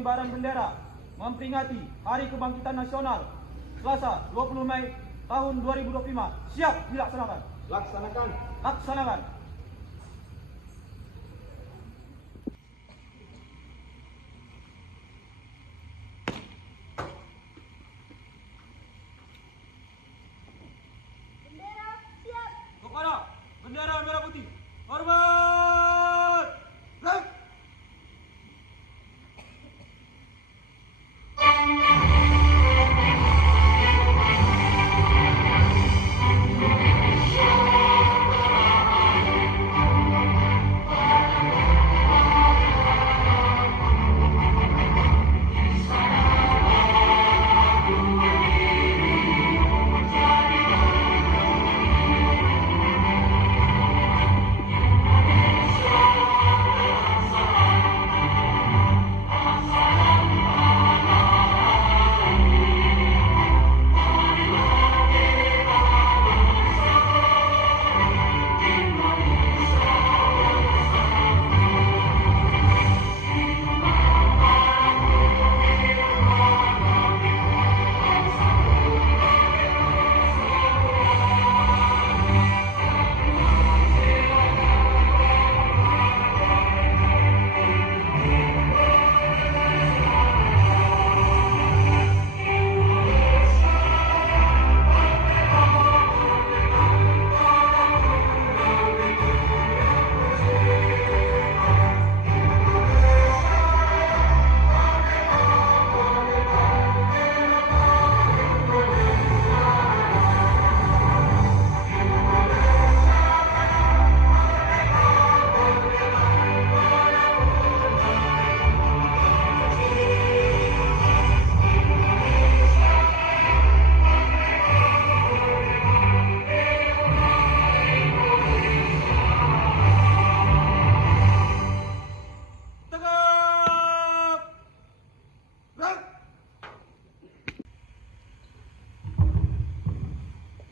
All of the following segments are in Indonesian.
pengibaran bendera memperingati Hari Kebangkitan Nasional Selasa 20 Mei tahun 2025. Siap dilaksanakan. Laksanakan. Laksanakan. Bendera siap. Kepada bendera merah putih. Hormat. Flag.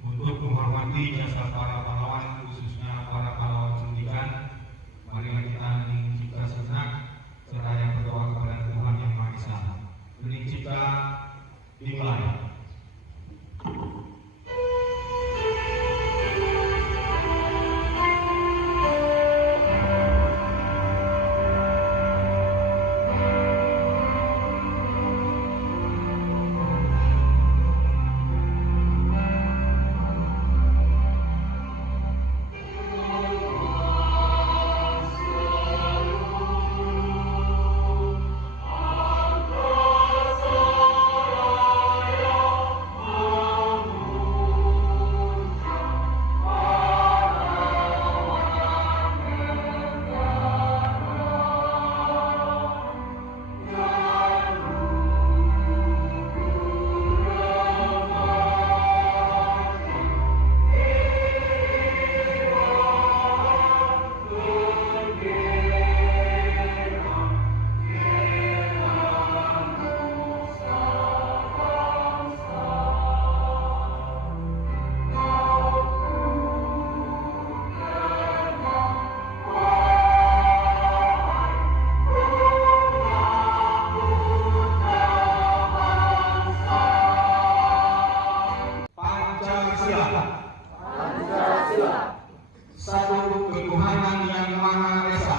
Untuk menghormati jasa para pahlawan, khususnya para pahlawan suntikan, mari kita hening cipta sejenak seraya berdoa kepada Tuhan Yang Maha Esa. Hening cipta dimulai. Satu ketuhanan yang Maha Esa.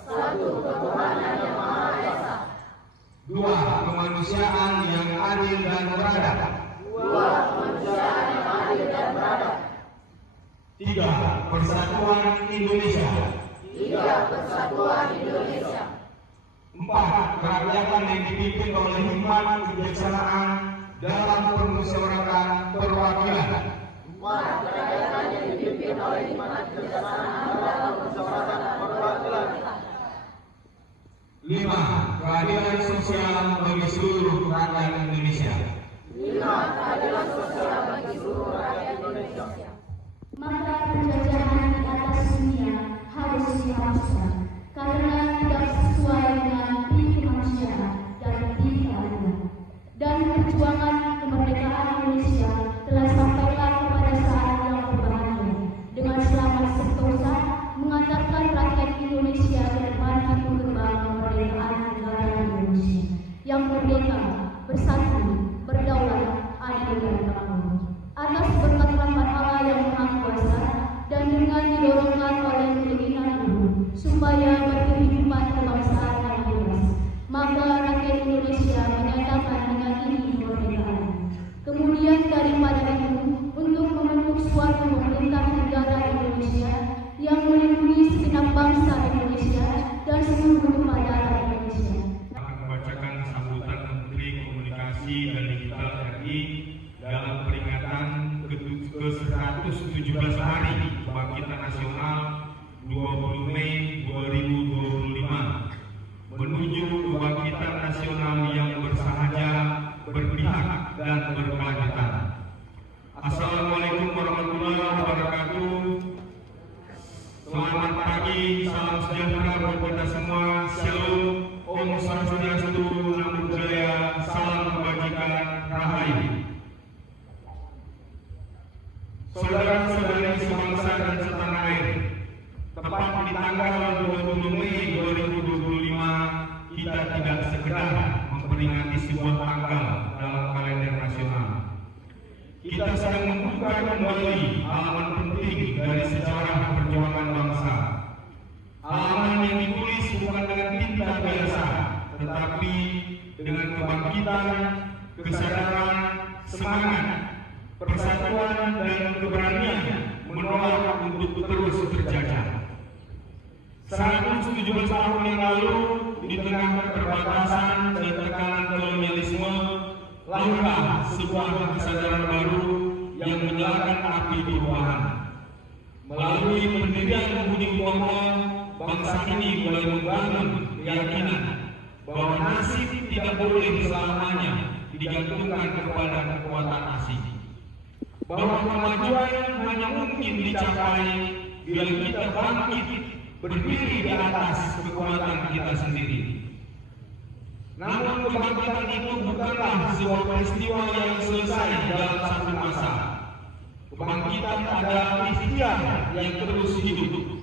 Satu ketuhanan yang Maha Esa. Dua kemanusiaan yang adil dan beradab. Dua kemanusiaan yang adil dan beradab. Tiga persatuan Indonesia. Tiga persatuan Indonesia. Empat kerakyatan yang dipimpin oleh hikmat kebijaksanaan dalam permusyawaratan perwakilan. Empat kerakyatan yang dipimpin oleh hikmat kebijaksanaan dalam permusyawaratan perwakilan. Lima keadilan sosial bagi seluruh rakyat Indonesia. Lima keadilan sosial bagi seluruh rakyat Indonesia. Maka penjajahan di atas dunia harus dihapuskan karena tidak sesuai dengan diri kemanusiaan dan diri keadilan. Dan perjuangan kemerdekaan Indonesia telah sampailah kepada saat yang berbahagia dengan selamat sentosa mengantarkan rakyat Indonesia ke depan pintu gerbang kemerdekaan negara Indonesia. merdeka, bersatu, berdaulat, adil dan makmur. Atas berkat rahmat Allah yang Maha Kuasa dan dengan didorongkan oleh keinginan Ibu supaya berkehidupan kebangsaan yang bebas, maka rakyat Indonesia menyatakan dengan ini kemerdekaan. Kemudian daripada itu, untuk membentuk suatu pemerintah negara Indonesia yang melindungi segenap bangsa Indonesia dan seluruh tumpah darah Indonesia. Akan membacakan sambutan Menteri Komunikasi dan Digital RI dalam peringatan ke-117 Hari Kebangkitan Nasional 20 Mei 2025 menuju kebangkitan nasional yang bersahaja, berpihak, dan berkelanjutan. Assalamualaikum warahmatullahi wabarakatuh. Selamat pagi, salam sejahtera buat kita semua. Shalom, Om Swastiastu, Namo Buddhaya, salam kebajikan, Rahayu. Saudara-saudari sebangsa dan setanah air, tepat di tanggal 20 Mei 2025, kita tidak sekedar memperingati sebuah tanggal dalam kalender nasional. Kita sedang membuka kembali halaman penting dari sejarah perjuangan bangsa. Halaman yang ditulis bukan dengan tinta biasa, tetapi dengan kebangkitan, kesadaran, semangat, persatuan, dan keberanian menolak untuk terus terjajah. 117 tahun yang lalu, di tengah keterbatasan dan tekanan kolonialisme, lahirlah sebuah kesadaran baru yang menyalakan api perubahan. Melalui pendirian Budi Utomo, bangsa ini mulai membangun keyakinan bahwa nasib tidak boleh selamanya digantungkan kepada kekuatan asing. Bahwa kemajuan hanya mungkin dicapai bila kita bangkit berdiri di atas kekuatan kita sendiri. Namun kebangkitan itu bukanlah sebuah peristiwa yang selesai dalam satu masa. Kebangkitan adalah ikhtiar yang terus hidup,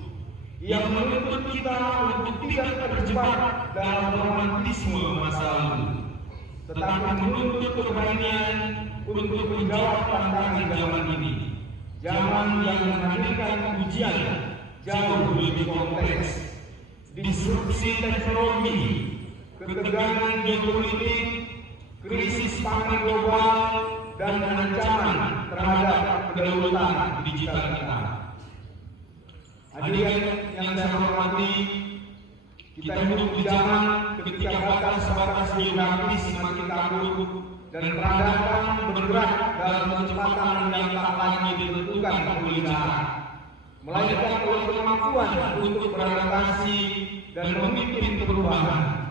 yang menuntut kita untuk tidak terjebak dalam romantisme masa lalu, tetapi menuntut keberanian untuk menjawab tantangan zaman ini. Zaman yang menghadirkan ujian jauh lebih kompleks, disrupsi teknologi, ketegangan geopolitik, krisis pangan global, dan ancaman terhadap kedaulatan digital kita. Hadirin yang saya hormati, kita hidup di zaman ketika batas-batas geografis semakin takut dan peradaban bergerak dalam kecepatan yang tak lagi ditentukan oleh jarak, melainkan oleh kemampuan untuk beradaptasi dan memimpin perubahan.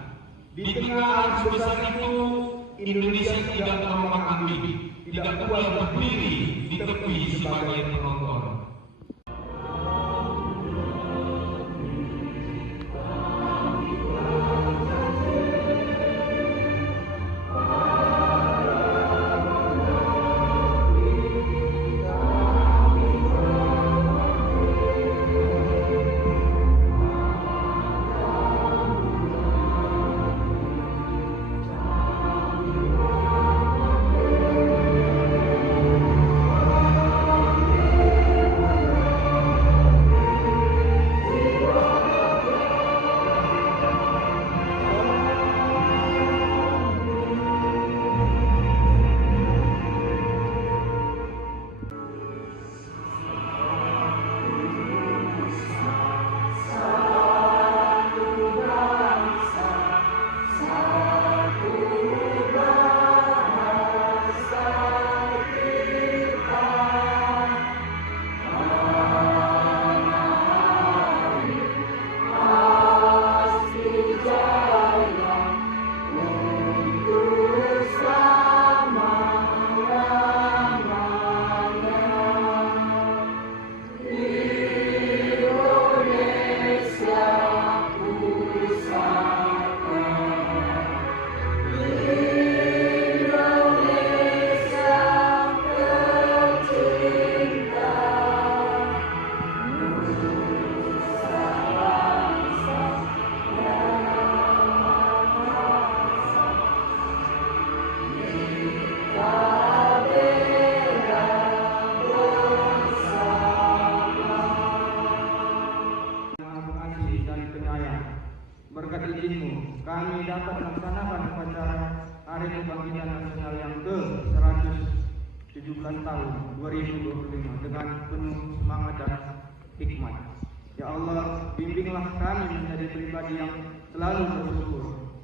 Di tengah arus besar itu, Indonesia tidak terombang-ambing, tidak kuat berdiri di tepi sebagai penonton. Kebangkitan Nasional yang ke-117 tahun 2025 dengan penuh semangat dan hikmat. Ya Allah, bimbinglah kami menjadi pribadi yang selalu bersyukur,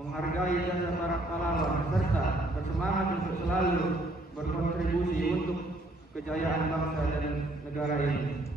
menghargai jasa para pahlawan, serta bersemangat untuk selalu berkontribusi untuk kejayaan bangsa dan negara ini.